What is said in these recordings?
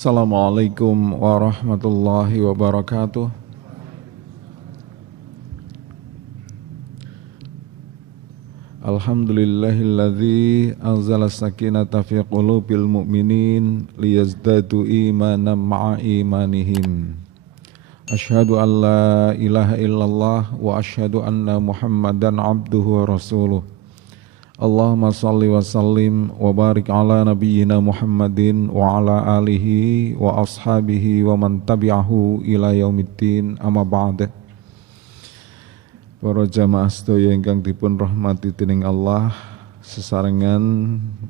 Assalamualaikum warahmatullahi wabarakatuh. Alhamdulillahilladzi anzala sakinata fi qulubil mu'minin liyazdadu imanan ma'a imanihim. Asyhadu an la ilaha illallah wa asyhadu anna Muhammadan abduhu wa rasuluh. Allahumma salli wa sallim wa barik ala nabiyyina Muhammadin wa ala alihi wa ashabihi wa man tabi'ahu ila yaumiddin amma ba'd. Para jamaah sedaya ingkang dipun rahmati dening Allah, sesarengan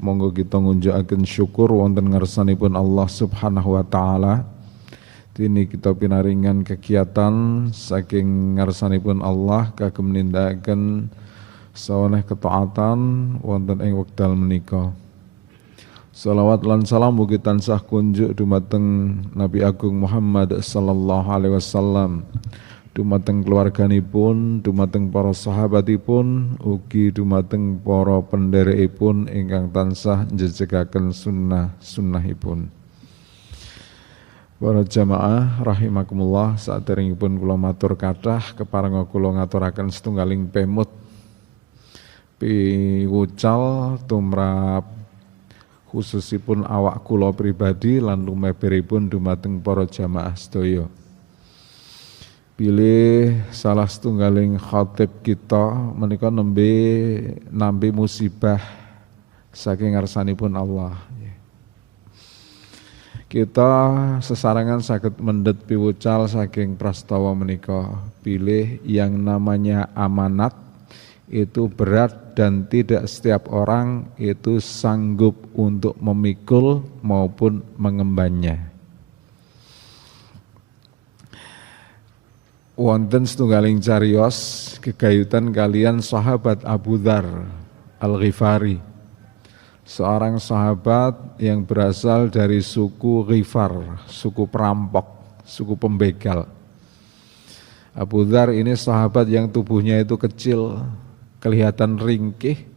monggo kita ngunjukaken syukur wonten ngarsanipun Allah Subhanahu wa taala. Dini kita pinaringan kegiatan saking ngarsanipun Allah kagem nindakaken saweneh ketaatan wonten ing wekdal menika. Shalawat lan salam mugi tansah kunjuk dumateng Nabi Agung Muhammad sallallahu alaihi wasallam, dumateng keluarganipun, dumateng para sahabatipun, ugi dumateng para pendherekipun ingkang tansah njejegaken sunnah-sunnahipun. Para jamaah rahimakumullah, saderengipun kula matur kathah keparenga kula ngaturaken setunggaling pemut piwucal tumrap khususipun awak kula pribadi lan lumeberipun dumateng para jamaah sedaya. Pilih salah setunggaling khatib kita menika nambe musibah saking ngarsanipun Allah. Kita sesarengan saged mendhet piwucal saking prastawa menika. Pilih yang namanya amanat itu berat dan tidak setiap orang itu sanggup untuk memikul maupun mengembannya. Wonten setunggaling cariyos gegayutan kalian sahabat Abu Dzar Al-Ghifari, seorang sahabat yang berasal dari suku Ghifar, suku perampok, suku pembegal. Abu Dzar ini sahabat yang tubuhnya itu kecil, kelihatan ringkih,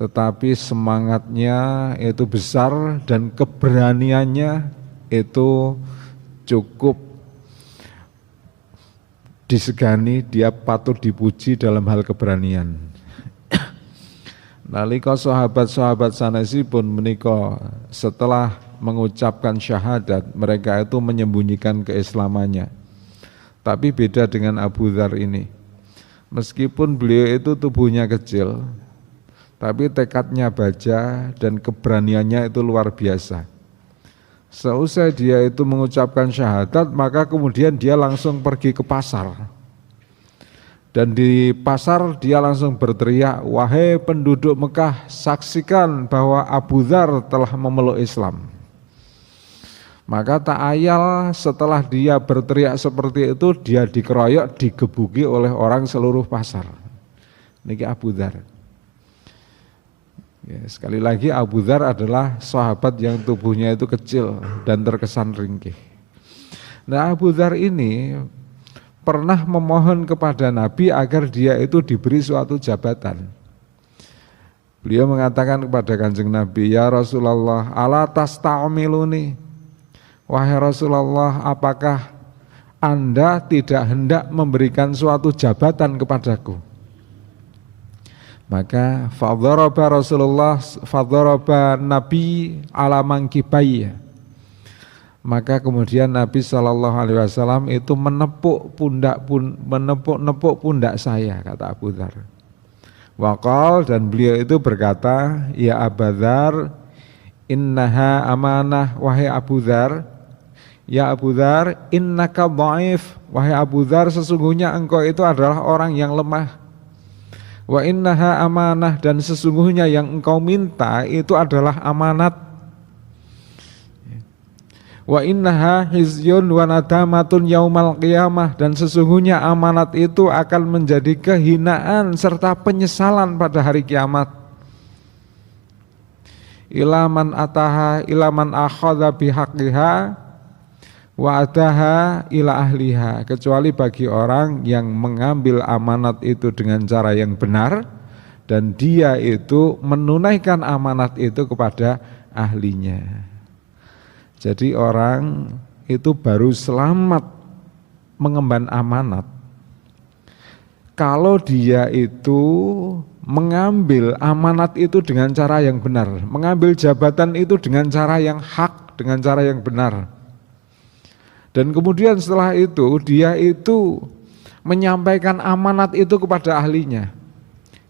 tetapi semangatnya itu besar dan keberaniannya itu cukup disegani, dia patut dipuji dalam hal keberanian. Nalika sahabat-sahabat sanesipun menika setelah mengucapkan syahadat, mereka itu menyembunyikan keislamannya. Tapi beda dengan Abu Dzar ini. Meskipun beliau itu tubuhnya kecil, tapi tekadnya baja dan keberaniannya itu luar biasa. Seusai dia itu mengucapkan syahadat, maka kemudian dia langsung pergi ke pasar. Dan di pasar dia langsung berteriak, "Wahai penduduk Mekah, saksikan bahwa Abu Dzar telah memeluk Islam." Maka tak ayal setelah dia berteriak seperti itu, dia dikeroyok, digebuki oleh orang seluruh pasar. Niki Abu Dzar. Ya, sekali lagi Abu Dzar adalah sahabat yang tubuhnya itu kecil dan terkesan ringkih. Nah, Abu Dzar ini pernah memohon kepada Nabi agar dia itu diberi suatu jabatan. Beliau mengatakan kepada Kanjeng Nabi, "Ya Rasulullah, ala tasta'miluni?" Wahai Rasulullah, apakah Anda tidak hendak memberikan suatu jabatan kepadaku? Maka fadharaba Nabi ala mankibayya. Maka kemudian Nabi SAW itu menepuk pundak saya, kata Abu Dzar. Waqal, dan beliau itu berkata, "Ya Abu Dzar, innaha amanah." Wahai Abu Dzar, ya Abu Dzar, innaka dhaif. Wahai Abu Dzar, sesungguhnya engkau itu adalah orang yang lemah. Wa innaha amanah, dan sesungguhnya yang engkau minta itu adalah amanat. Wa innaha hizyun wa nadamatun yaumal qiyamah, dan sesungguhnya amanat itu akan menjadi kehinaan serta penyesalan pada hari kiamat. Ilaman ataha ilaman akhadha bihaqqiha wa adaha ila ahliha, kecuali bagi orang yang mengambil amanat itu dengan cara yang benar dan dia itu menunaikan amanat itu kepada ahlinya. Jadi orang itu baru selamat mengemban amanat kalau dia itu mengambil amanat itu dengan cara yang benar, mengambil jabatan itu dengan cara yang hak, dengan cara yang benar. Dan kemudian setelah itu dia itu menyampaikan amanat itu kepada ahlinya.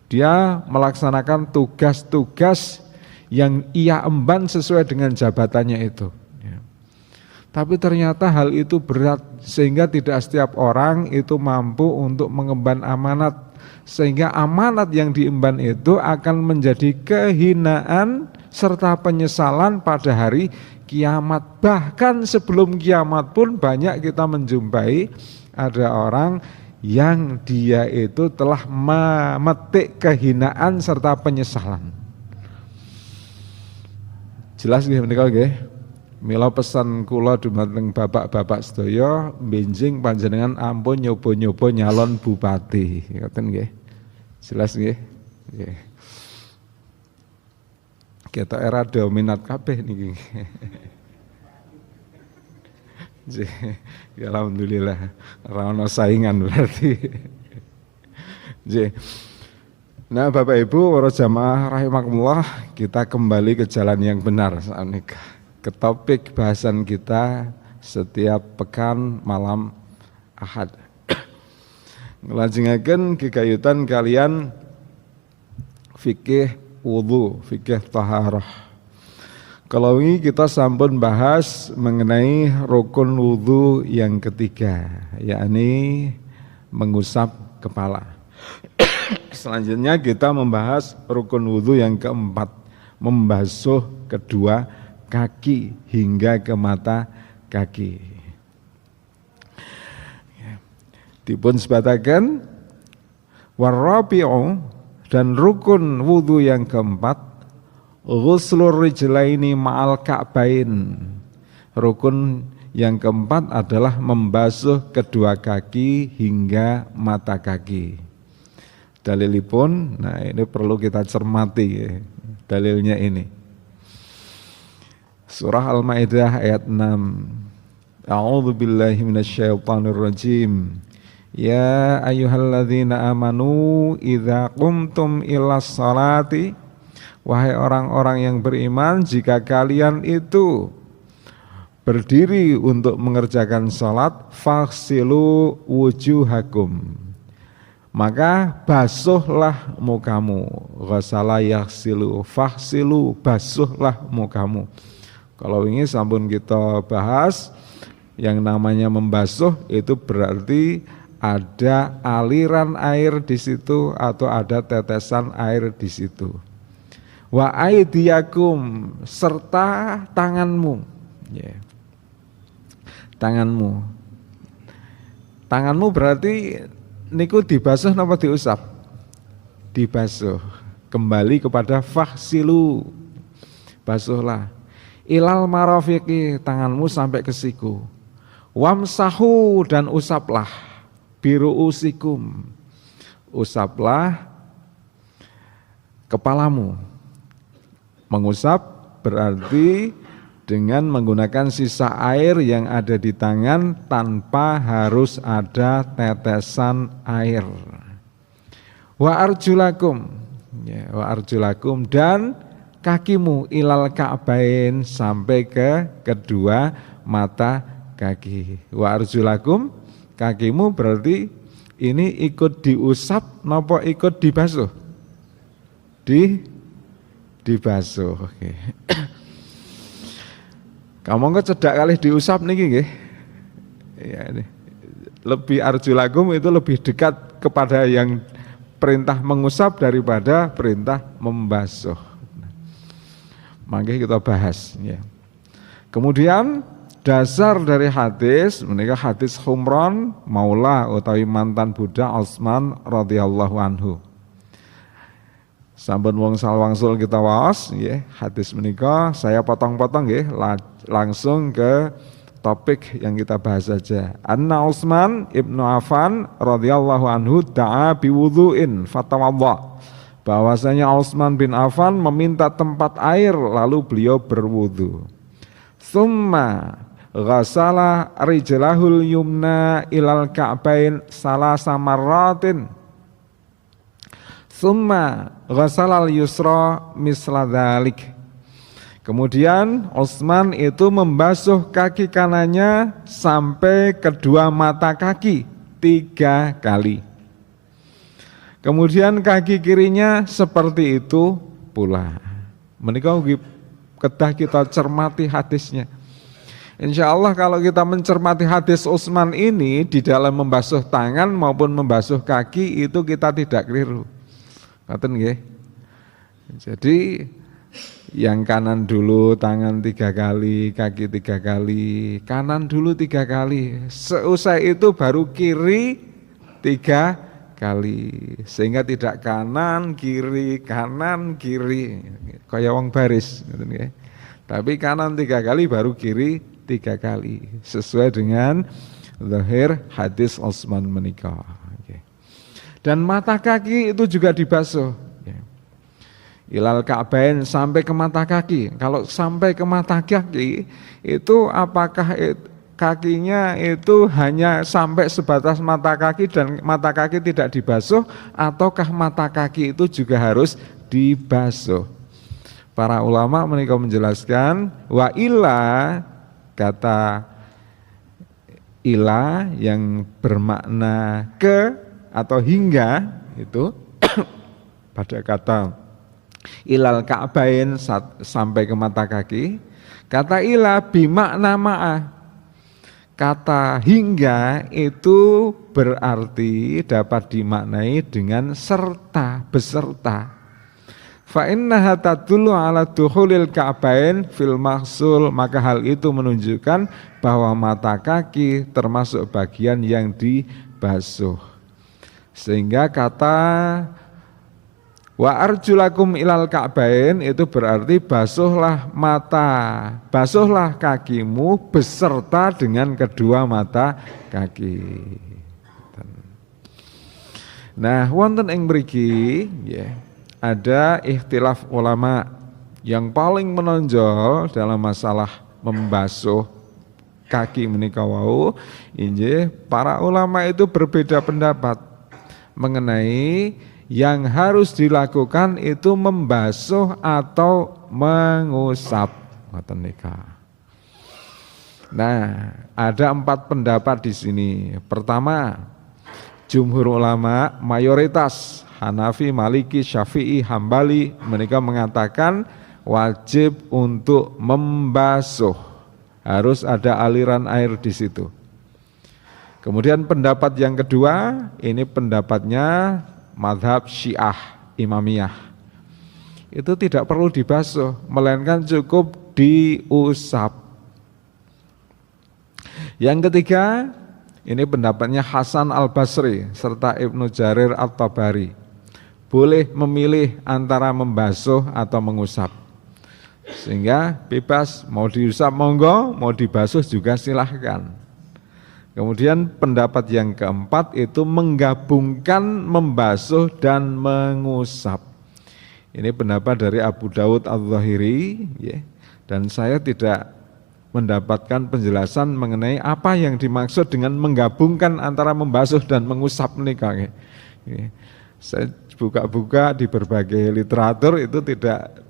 Dia melaksanakan tugas-tugas yang ia emban sesuai dengan jabatannya itu. Tapi ternyata hal itu berat sehingga tidak setiap orang itu mampu untuk mengemban amanat, sehingga amanat yang diemban itu akan menjadi kehinaan serta penyesalan pada hari kiamat. Bahkan sebelum kiamat pun banyak kita menjumpai ada orang yang dia itu telah memetik kehinaan serta penyesalan. Jelas nggih menika nggih? Mila pesan kula dumateng bapak-bapak sedaya benjing panjenengan ampun nyoba-nyoba nyalon bupati, ngoten nggih. Jelas nggih? Nggih. Kita era dominat kabeh niki. Ya alhamdulillah ora ono saingan berarti. Nah, Bapak Ibu para jamaah rahimakumullah, kita kembali ke jalan yang benar saat nikah. Ke topik bahasan kita setiap pekan malam Ahad. Ngelajengaken kekayutan kalian fikih wudu, fikih taharah. Kalau ini kita sampun bahas mengenai rukun wudu yang ketiga, yakni mengusap kepala. Selanjutnya kita membahas rukun wudu yang keempat, membasuh kedua kaki hingga ke mata kaki. Dipun sebataken warabi'u, dan rukun wudu yang keempat ghuslur rijlaini ma'al ka'bain. Rukun yang keempat adalah membasuh kedua kaki hingga mata kaki. Dalilipun, nah ini perlu kita cermati ya, dalilnya ini. Surah Al-Maidah ayat 6. A'udzu billahi minasyaitonir rajim. Ya ayyuhalladzina amanu idza qumtum ilas salati, wahai orang-orang yang beriman, jika kalian itu berdiri untuk mengerjakan salat, faghsilu wujuhakum, maka basuhlah mukamu. Ghasala yaghsilu, faghsilu, basuhlah mukamu. Kalau ini sampun kita bahas, yang namanya membasuh itu berarti ada aliran air di situ atau ada tetesan air di situ. Wa aidiyakum, serta tanganmu. Yeah. Tanganmu. Tanganmu berarti niku dibasuh napa diusap? Dibasuh. Kembali kepada faghsilu, basuhlah. Ilal marafiqi, tanganmu sampai ke siku. Wamsahu, dan usaplah. Biruusikum, usaplah kepalamu. Mengusap berarti dengan menggunakan sisa air yang ada di tangan tanpa harus ada tetesan air. Wa arjulakum, ya, wa arjulakum, dan kakimu ilal ka'bain, sampai ke kedua mata kaki. Wa arjulakum, kakimu berarti ini ikut diusap napa ikut dibasuh? Dibasuh. Oke. Kamu kok cedak kali diusap niki nggih. Ya, ini. Lebih arjulakum itu lebih dekat kepada yang perintah mengusap daripada perintah membasuh. Mangke kita bahas ya. Kemudian dasar dari hadis menika hadis Humran maula utawi mantan budak Utsman radhiyallahu anhu. Sampun wangsul kita waos nggih, hadis menika saya potong-potong nggih, langsung ke topik yang kita bahas saja. Anna Utsman ibnu Affan radhiyallahu anhu da'a biwudhu'in fatawadda. Bahwasanya Utsman bin Affan meminta tempat air lalu beliau berwudu. Summa ghasala rijlahul yumna ilal ka'bain salasa marratin. Summa ghasala al-yusra misla dzalik. Kemudian Utsman itu membasuh kaki kanannya sampai kedua mata kaki 3 kali. Kemudian kaki kirinya seperti itu pula. Menika kedah kita cermati hadisnya. Insya Allah kalau kita mencermati hadis Utsman ini di dalam membasuh tangan maupun membasuh kaki itu kita tidak keliru. Ngoten nggih. Jadi yang kanan dulu tangan 3 kali, kaki 3 kali, kanan dulu 3 kali. Seusai itu baru kiri 3 kali, sehingga tidak kanan kiri kaya wong baris, tapi kanan 3 kali baru kiri 3 kali, sesuai dengan zahir hadis Utsman menika. Dan mata kaki itu juga dibasuh, ilal ka'bain sampai ke mata kaki. Kalau sampai ke mata kaki itu apakah kakinya itu hanya sampai sebatas mata kaki dan mata kaki tidak dibasuh, ataukah mata kaki itu juga harus dibasuh? Para ulama mereka menjelaskan wa illa, kata ila yang bermakna ke atau hingga itu pada kata ilal ka'bain sampai ke mata kaki, kata ila bimakna ma'ah. Kata hingga itu berarti dapat dimaknai dengan serta, beserta. Fa innaha tadullu ala dukhulil ka'bain fil mahsul, maka hal itu menunjukkan bahwa mata kaki termasuk bagian yang dibasuh. Sehingga kata wa arjulakum ilal ka'bain itu berarti basuhlah kakimu beserta dengan kedua mata kaki. Nah, wonten ing mriki ada ikhtilaf ulama. Yang paling menonjol dalam masalah membasuh kaki menika wau inggih para ulama itu berbeda pendapat mengenai yang harus dilakukan itu membasuh atau mengusap. Nah, ada 4 pendapat di sini. Pertama, jumhur ulama mayoritas Hanafi, Maliki, Syafi'i, Hambali mereka mengatakan wajib untuk membasuh. Harus ada aliran air di situ. Kemudian pendapat yang kedua, ini pendapatnya mazhab Syiah Imamiyah. Itu tidak perlu dibasuh, melainkan cukup diusap. Yang ketiga, ini pendapatnya Hasan Al-Basri serta Ibnu Jarir At-Tabari. Boleh memilih antara membasuh atau mengusap. Sehingga bebas, mau diusap monggo, mau dibasuh juga silahkan. Kemudian pendapat yang keempat itu menggabungkan membasuh dan mengusap. Ini pendapat dari Abu Dawud Al-Zahiri, dan saya tidak mendapatkan penjelasan mengenai apa yang dimaksud dengan menggabungkan antara membasuh dan mengusap menika. Saya buka-buka di berbagai literatur itu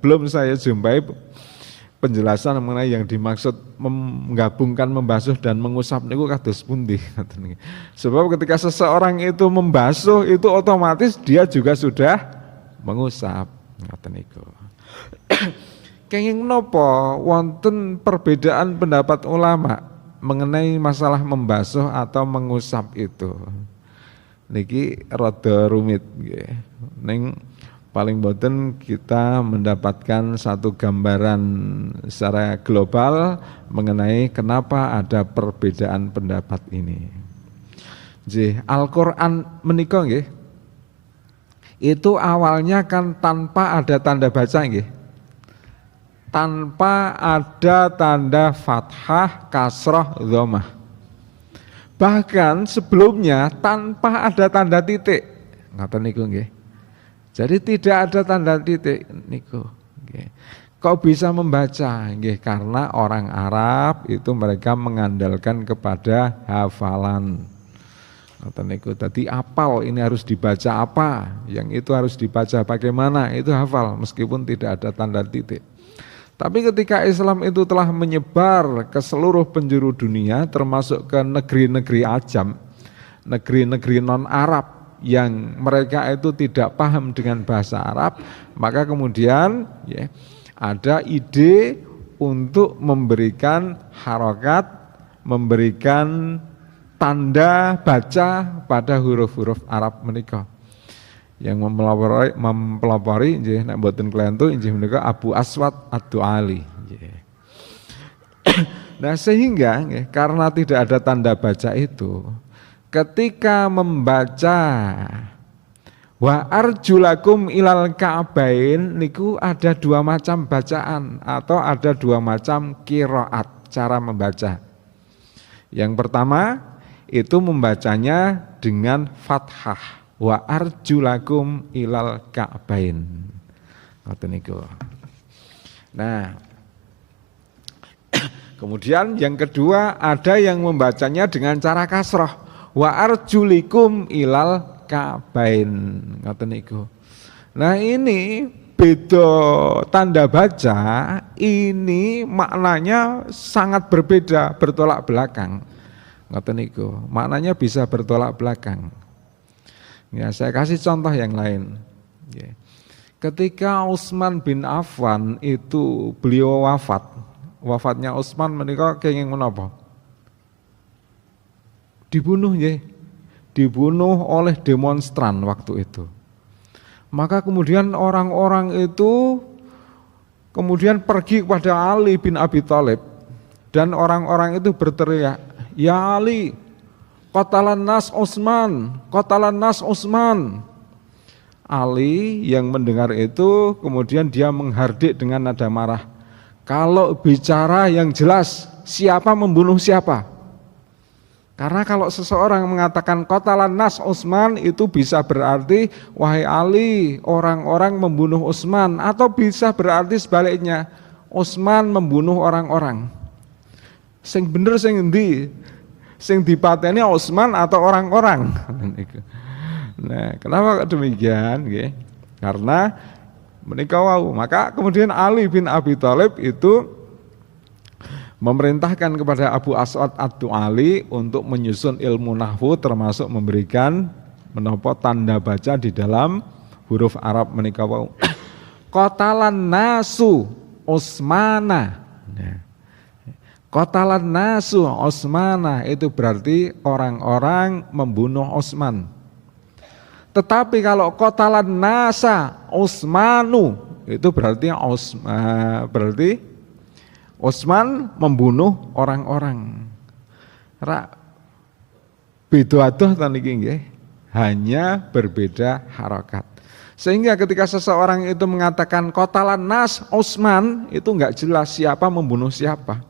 belum saya jumpai penjelasan mengenai yang dimaksud menggabungkan membasuh dan mengusap niku kados pundi. Sebab ketika seseorang itu membasuh itu otomatis dia juga sudah mengusap. Ngoten niku. Kenging napa wonten perbedaan pendapat ulama mengenai masalah membasuh atau mengusap itu. Niki rada rumit nggih. Ning paling boten kita mendapatkan satu gambaran secara global mengenai kenapa ada perbedaan pendapat ini. Jadi Al-Quran menika nggih, itu awalnya kan tanpa ada tanda baca nggih, tanpa ada tanda fathah, kasrah, dhammah. Bahkan sebelumnya tanpa ada tanda titik. Ngoten niku nggih. Jadi tidak ada tanda titik niku. Kok bisa membaca? Nggih, karena orang Arab itu mereka mengandalkan kepada hafalan. Ngoten niku, dadi apal ini harus dibaca apa, yang itu harus dibaca bagaimana, itu hafal meskipun tidak ada tanda titik. Tapi ketika Islam itu telah menyebar ke seluruh penjuru dunia, termasuk ke negeri-negeri ajam, negeri-negeri non-Arab yang mereka itu tidak paham dengan bahasa Arab, maka kemudian ya, ada ide untuk memberikan harokat, memberikan tanda baca pada huruf-huruf Arab menika. Yang mempelopori nggih nek mboten kelentu inggih menika Abu Aswad Ad-Du'ali. Nah, sehingga nggih, karena tidak ada tanda baca itu, ketika membaca wa arjulakum ilal ka'bain niku ada dua macam bacaan atau ada dua macam qiraat cara membaca. Yang pertama itu membacanya dengan fathah. Wa arjulakum ilal ka'bain. Ngoten niku. Nah, kemudian yang kedua ada yang membacanya dengan cara kasrah. Wa arjulikum ilal ka'bain. Ngoten niku. Nah, ini beda tanda baca, ini maknanya sangat berbeda, bertolak belakang. Ngoten niku. Maknanya bisa bertolak belakang. Ya, saya kasih contoh yang lain. Ya. Ketika Utsman bin Affan itu beliau wafatnya Utsman menika kenging menapa? Dibunuh ya, dibunuh oleh demonstran waktu itu. Maka kemudian orang-orang itu kemudian pergi kepada Ali bin Abi Thalib dan orang-orang itu berteriak, "Ya Ali, qatalan nas Utsman, qatalan nas Utsman." Ali yang mendengar itu kemudian dia menghardik dengan nada marah. Kalau bicara yang jelas, siapa membunuh siapa? Karena kalau seseorang mengatakan qatalan nas Utsman itu bisa berarti wahai Ali, orang-orang membunuh Utsman, atau bisa berarti sebaliknya, Utsman membunuh orang-orang. Sing bener sing endi? Sing dipateni Utsman atau orang-orang. Nah, kenapa demikian? Karena menika wau. Maka kemudian Ali bin Abi Thalib itu memerintahkan kepada Abu Aswad Ad-Du'ali untuk menyusun ilmu nahwu, termasuk memberikan menapa tanda baca di dalam huruf Arab menika wau. Qatalan nasu Utsmana. Qatalan nasu Utsmana itu berarti orang-orang membunuh Utsman. Tetapi kalau qatalan nasa Utsmanu itu berarti Utsman membunuh orang-orang. Beda adoh ta niki nggih, hanya berbeda harokat. Sehingga ketika seseorang itu mengatakan qatalan nas Utsman itu enggak jelas siapa membunuh siapa.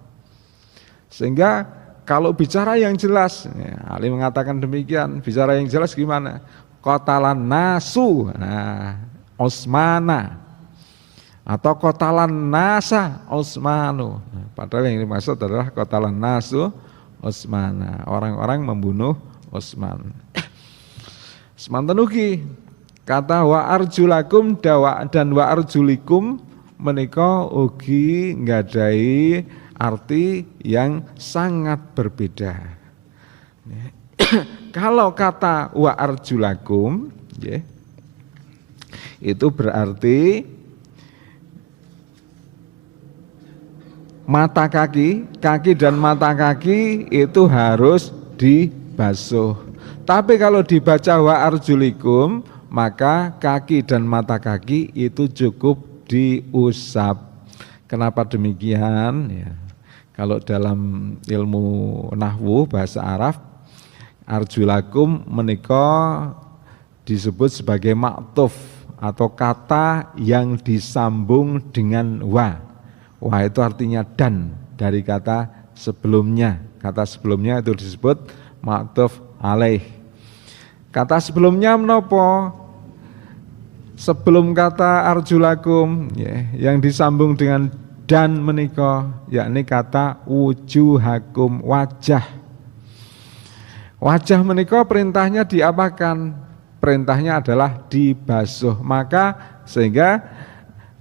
Sehingga kalau bicara yang jelas, ya, Ali mengatakan demikian, bicara yang jelas gimana? Qatalan nasu, nah, Utsmana, atau qatalan nasa Utsmanu. Nah, padahal yang dimaksud adalah qatalan nasu Utsmana, orang-orang membunuh Utsman. Semanten ugi kata wa arjulakum dan wa arjulikum menika ugi nggadahi arti yang sangat berbeda. Kalau kata wa arjulakum ya, itu berarti mata kaki, kaki dan mata kaki itu harus dibasuh. Tapi kalau dibaca wa arjulikum, maka kaki dan mata kaki itu cukup diusap. Kenapa demikian? Ya. Kalau dalam ilmu nahwu bahasa Arab, arjulakum menika disebut sebagai maktuf atau kata yang disambung dengan wa. Wa itu artinya dan dari kata sebelumnya. Kata sebelumnya itu disebut maktuf alaih. Kata sebelumnya menapa? sebelum kata arjulakum ya, yang disambung dengan dan menika, yakni kata wujuhakum, wajah. Wajah menika perintahnya diapakan? Perintahnya adalah dibasuh. Maka sehingga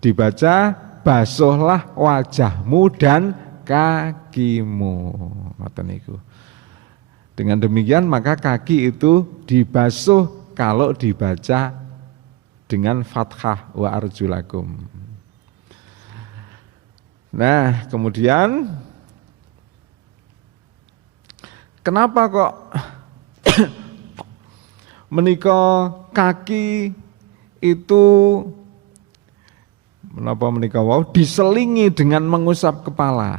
dibaca basuhlah wajahmu dan kakimu. Dengan demikian maka kaki itu dibasuh kalau dibaca dengan fathah wa arjulakum. Nah, kemudian kenapa kok menika kaki itu menapa menika wau diselingi dengan mengusap kepala.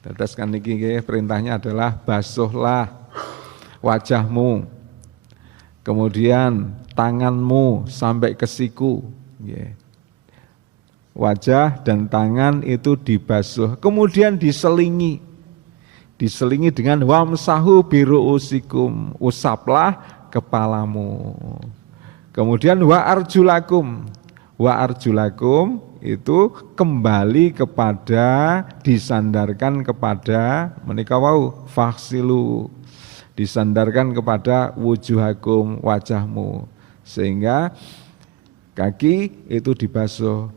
Dados kan niki perintahnya adalah basuhlah wajahmu. Kemudian tanganmu sampai ke siku. Wajah dan tangan itu dibasuh, kemudian diselingi dengan wamsahu biruusikum, usaplah kepalamu. Kemudian wa arjulakum itu kembali kepada disandarkan kepada menika wau faksilu, disandarkan kepada wujuhakum, wajahmu, sehingga kaki itu dibasuh.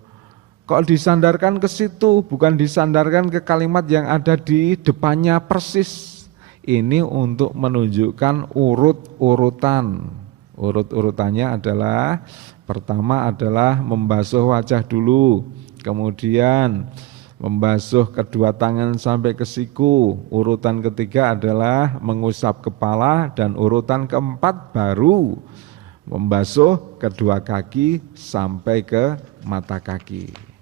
Kok disandarkan ke situ, bukan disandarkan ke kalimat yang ada di depannya persis. Ini untuk menunjukkan urut-urutan. Urut-urutannya adalah pertama adalah membasuh wajah dulu, kemudian membasuh kedua tangan sampai ke siku. Urutan ketiga adalah mengusap kepala, dan urutan keempat baru membasuh kedua kaki sampai ke mata kaki.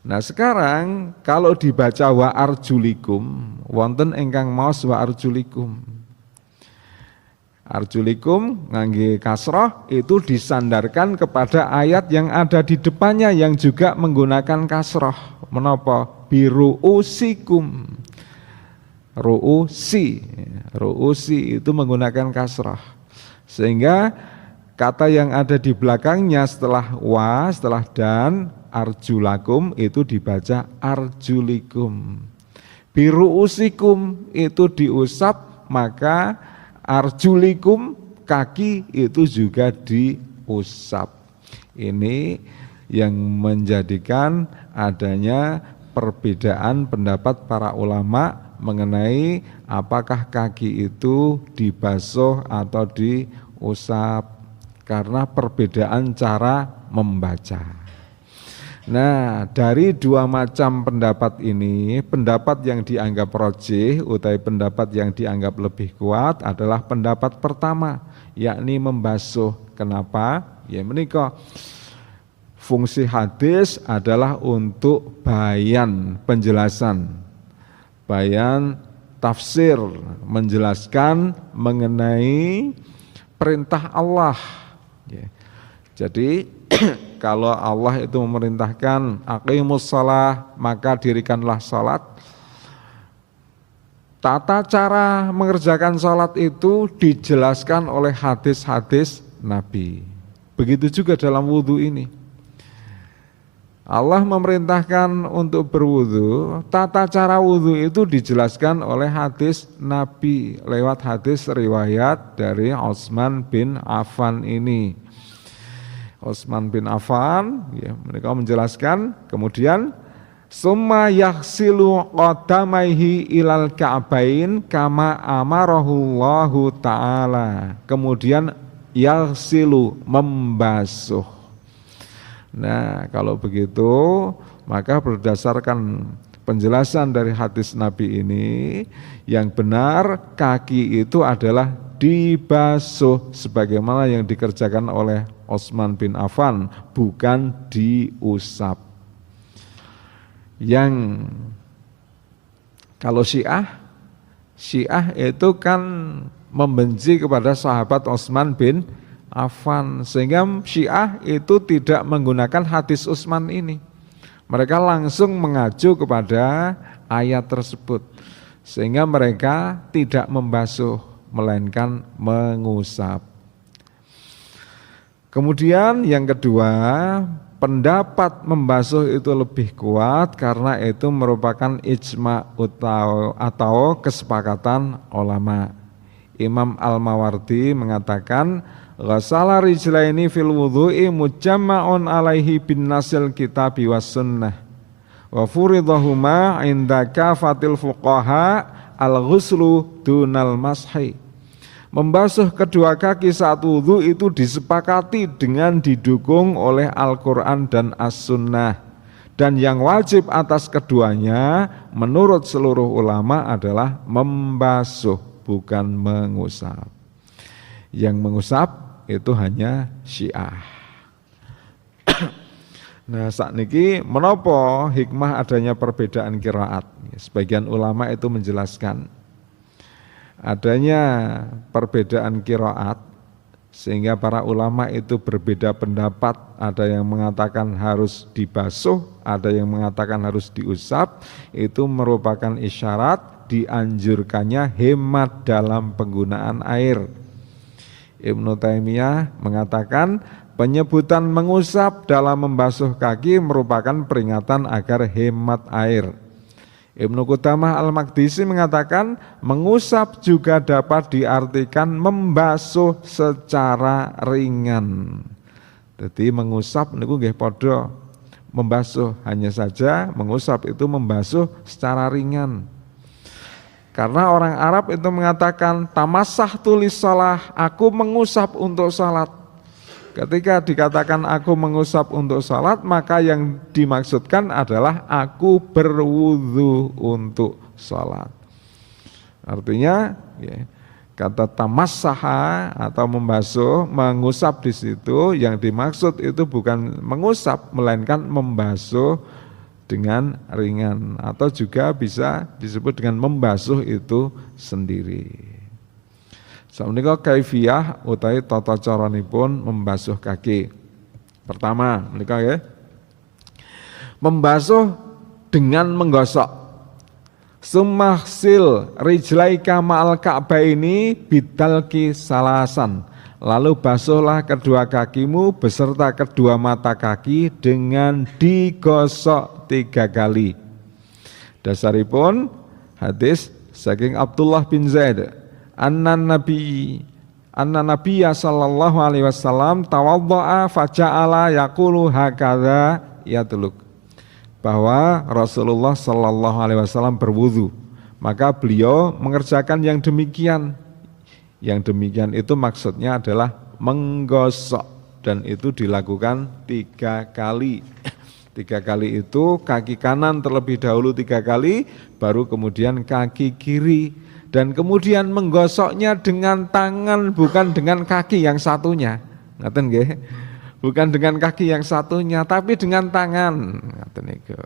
Nah sekarang kalau dibaca wa arjulikum, wonten ingkang maos wa arjulikum. Arjulikum ngangge kasroh itu disandarkan kepada ayat yang ada di depannya yang juga menggunakan kasroh. Menapa? Biruusikum. Ruusi itu menggunakan kasroh. Sehingga kata yang ada di belakangnya setelah wa, setelah dan, arjulakum itu dibaca arjulikum. Biruusikum itu diusap, maka arjulikum kaki itu juga diusap. Ini yang menjadikan adanya perbedaan pendapat para ulama mengenai apakah kaki itu dibasuh atau diusap, karena perbedaan cara membaca. Nah, dari dua macam pendapat ini, pendapat yang dianggap rajih utawi pendapat yang dianggap lebih kuat adalah pendapat pertama, yakni membasuh. Kenapa? Ya menika fungsi hadis adalah untuk bayan, penjelasan, bayan tafsir, menjelaskan mengenai perintah Allah. Jadi kalau Allah itu memerintahkan aqimus shalah, maka dirikanlah salat. Tata cara mengerjakan salat itu dijelaskan oleh hadis-hadis Nabi. Begitu juga dalam wudhu ini. Allah memerintahkan untuk berwudhu, tata cara wudhu itu dijelaskan oleh hadis Nabi lewat hadis riwayat dari Utsman bin Affan ini. Utsman bin Affan, ya, mereka menjelaskan, kemudian summa yaghsilu qadamaihi ilal ka'bain kama amarahullahu ta'ala. Kemudian yaghsilu, membasuh. Nah, kalau begitu, maka berdasarkan penjelasan dari hadis Nabi ini, yang benar kaki itu adalah dibasuh sebagaimana yang dikerjakan oleh Utsman bin Affan, bukan diusap. Yang kalau Syiah itu kan membenci kepada sahabat Utsman bin Affan, sehingga Syiah itu tidak menggunakan hadis Utsman ini. Mereka langsung mengacu kepada ayat tersebut, sehingga mereka tidak membasuh, melainkan mengusap. Kemudian yang kedua, pendapat membasuh itu lebih kuat karena itu merupakan ijma atau kesepakatan ulama. Imam Al-Mawardi mengatakan, ghasala rijlaini fil wudhu'i mujamma'un alaihi bin nasil kitabi was sunnah wa furidahuma inda kafatil fuqaha al-ghuslu dunal mashi. Membasuh kedua kaki saat wudhu itu disepakati dengan didukung oleh Al-Quran dan As-Sunnah. Dan yang wajib atas keduanya menurut seluruh ulama adalah membasuh, bukan mengusap. Yang mengusap itu hanya Syiah. Nah, sakniki menapa hikmah adanya perbedaan qiraat? Sebagian ulama itu menjelaskan adanya perbedaan qiraat sehingga para ulama itu berbeda pendapat, ada yang mengatakan harus dibasuh, ada yang mengatakan harus diusap, itu merupakan isyarat dianjurkannya hemat dalam penggunaan air. Ibnu Taimiyah mengatakan penyebutan mengusap dalam membasuh kaki merupakan peringatan agar hemat air. Ibnu Qudamah Al-Maqdisi mengatakan mengusap juga dapat diartikan membasuh secara ringan. Jadi mengusap niku nggih padha membasuh, hanya saja mengusap itu membasuh secara ringan. Karena orang Arab itu mengatakan tamassahtu lis-shalah, aku mengusap untuk salat. Ketika dikatakan aku mengusap untuk salat, maka yang dimaksudkan adalah aku berwudu untuk salat. Artinya ya, kata tamassaha atau membasuh, mengusap di situ yang dimaksud itu bukan mengusap melainkan membasuh dengan ringan, atau juga bisa disebut dengan membasuh itu sendiri. Sapunika kaifiyah utawi tata caranipun membasuh kaki. Pertama, menika ya. Membasuh dengan menggosok. Sumahsil rijlaika ma'al ka'baini bidalki salasan. Lalu basuhlah kedua kakimu beserta kedua mata kaki dengan digosok 3 kali. Dasaripun hadis saking Abdullah bin Zaid. Anna Nabiyya sallallahu alaihi wasallam tawadda'a faja'ala yaqulu hakadha yadluk. Bahwa Rasulullah sallallahu alaihi wasallam berwudu, maka beliau mengerjakan yang demikian. Yang demikian itu maksudnya adalah menggosok, dan itu dilakukan 3 kali. 3 kali itu kaki kanan terlebih dahulu 3 kali, baru kemudian kaki kiri. Dan kemudian menggosoknya dengan tangan, bukan dengan kaki yang satunya. Ngaten nggih? Bukan dengan kaki yang satunya, tapi dengan tangan. Ngaten niku.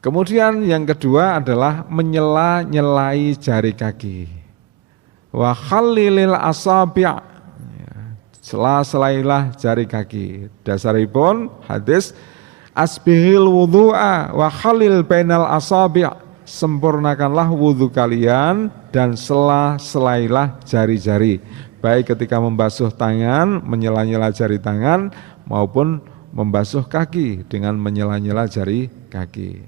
Kemudian yang kedua adalah menyela-nyelai jari kaki. Wa khallilil asabi'. Sela-selailah jari kaki. Dasaripun hadis asbihil wudu'a wa khallil bainal asabi'. Sempurnakanlah wudhu kalian dan sela-selailah jari-jari, baik ketika membasuh tangan, menyela-nyela jari tangan, maupun membasuh kaki dengan menyela-nyela jari kaki.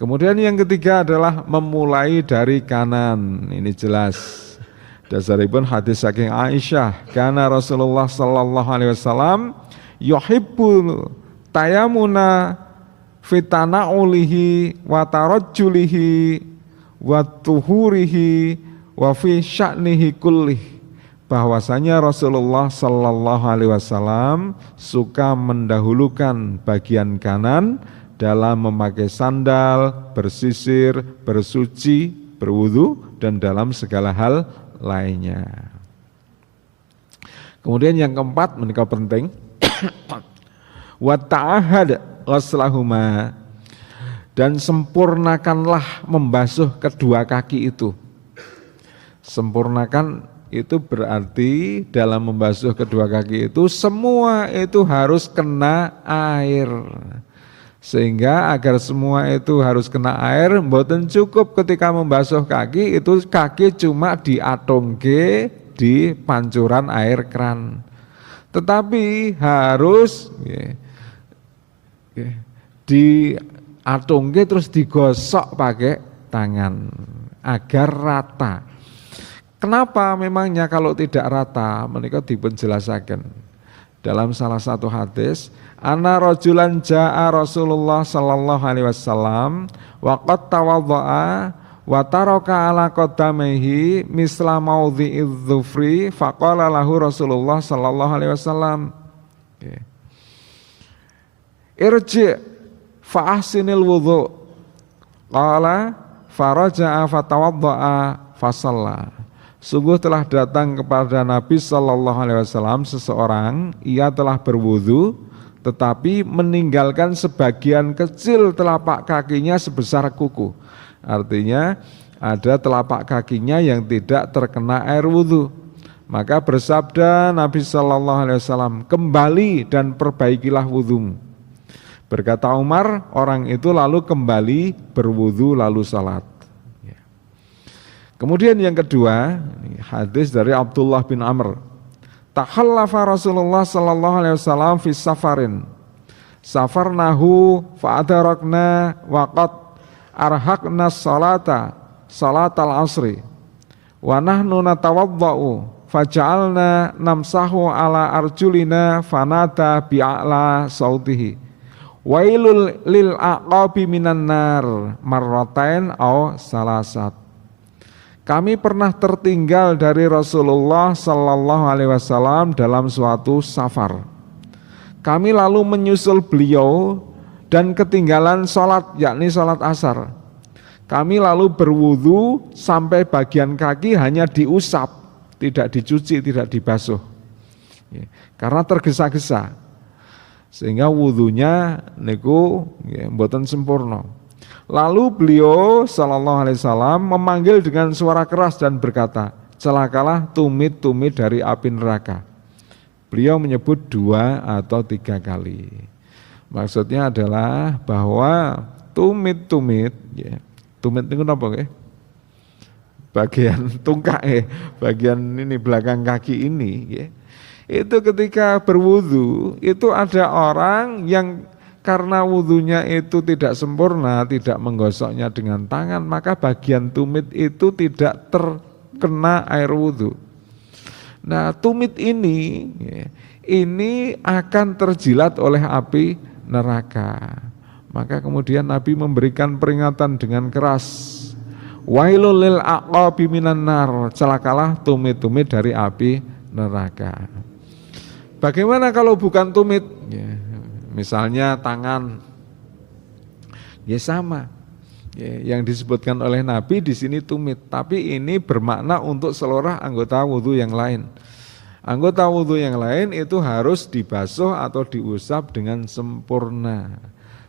Kemudian yang ketiga adalah memulai dari kanan. Ini jelas dasaripun hadis saking Aisyah, karena Rasulullah sallallahu alaihi wasallam yuhibbu tayamuna fitana'ulihi wa tarajjulihi wa tuhurihi wa fi sya'nihi kullih. Bahwasanya Rasulullah sallallahu alaihi wasallam suka mendahulukan bagian kanan dalam memakai sandal, bersisir, bersuci, berwudu, dan dalam segala hal lainnya. Kemudian yang keempat, menika penting, wa ta'ahad ghaslahuma, dan sempurnakanlah membasuh kedua kaki itu. Sempurnakan itu berarti dalam membasuh kedua kaki itu semua itu harus kena air. Sehingga agar semua itu harus kena air, mboten cukup ketika membasuh kaki itu kaki cuma diatungke di pancuran air keran. Tetapi harus diatungke terus digosok pakai tangan agar rata. Kenapa memangnya kalau tidak rata? Menika dipunjelasaken dalam salah satu hadis, ana rajulan jaa Rasulullah sallallahu alaihi wasallam wa qad tawaddaa wa taraka ala qadamaihi misla maudhi'iz dzufri faqala lahu Rasulullah sallallahu alaihi wasallam irji fa ahsinil wudhu qala faraja'a fatawaddaa fasalla. Sungguh telah datang kepada Nabi sallallahu alaihi wasallam seseorang, ia telah berwudu tetapi meninggalkan sebagian kecil telapak kakinya sebesar kuku. Artinya ada telapak kakinya yang tidak terkena air wudu. Maka bersabda Nabi sallallahu alaihi wasallam, kembali dan perbaikilah wudumu. Berkata Umar, orang itu lalu kembali berwudu lalu salat. Kemudian yang kedua, hadis dari Abdullah bin Amr. Takhallafa Rasulullah sallallahu alaihi wasallam fi safarin. Safarnahu fa adarakna wa qad arhaqna salatal asri. Wa nahnu natawaddau faja'alna namsahu ala arjulina fanata bi'a'la sautihi. Wailul lil aqabi minan nar marratain aw salasat. Kami pernah tertinggal dari Rasulullah sallallahu alaihi wasallam dalam suatu safar. Kami lalu menyusul beliau dan ketinggalan sholat, yakni sholat asar. Kami lalu berwudu sampai bagian kaki hanya diusap, tidak dicuci, tidak dibasuh. Karena tergesa-gesa. Sehingga wudunya niku mboten sempurna. Lalu beliau sallallahu alaihi wasallam memanggil dengan suara keras dan berkata, celakalah tumit-tumit dari api neraka. Beliau menyebut 2 atau 3 kali. Maksudnya adalah bahwa tumit-tumit, tumit itu apa ya? Bagian tungkai, bagian ini belakang kaki ini, itu ketika berwudu itu ada orang yang karena wudunya itu tidak sempurna, tidak menggosoknya dengan tangan, maka bagian tumit itu tidak terkena air wudu. Nah, tumit ini akan terjilat oleh api neraka. Maka kemudian Nabi memberikan peringatan dengan keras. Wailul lil aqabi minan nar, celakalah tumit-tumit dari api neraka. Bagaimana kalau bukan tumit? Misalnya tangan, sama. Yang disebutkan oleh Nabi di sini tumit, tapi ini bermakna untuk seluruh anggota wudhu yang lain. Anggota wudhu yang lain itu harus dibasuh atau diusap dengan sempurna.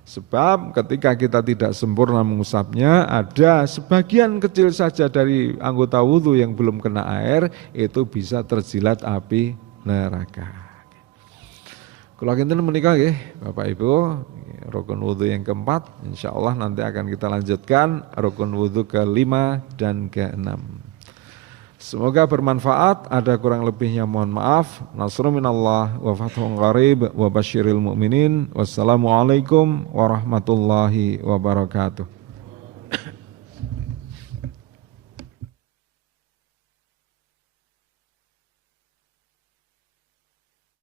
Sebab ketika kita tidak sempurna mengusapnya, ada sebagian kecil saja dari anggota wudhu yang belum kena air, itu bisa terjilat api neraka. Kalau kinten menikah Bapak Ibu, rukun wudhu yang keempat, insyaallah nanti akan kita lanjutkan rukun wudhu ke-5 dan ke-6. Semoga bermanfaat, ada kurang lebihnya mohon maaf. Nasrun minallah wa fathun qarib wa basyiril mu'minin. Wassalamualaikum warahmatullahi wabarakatuh.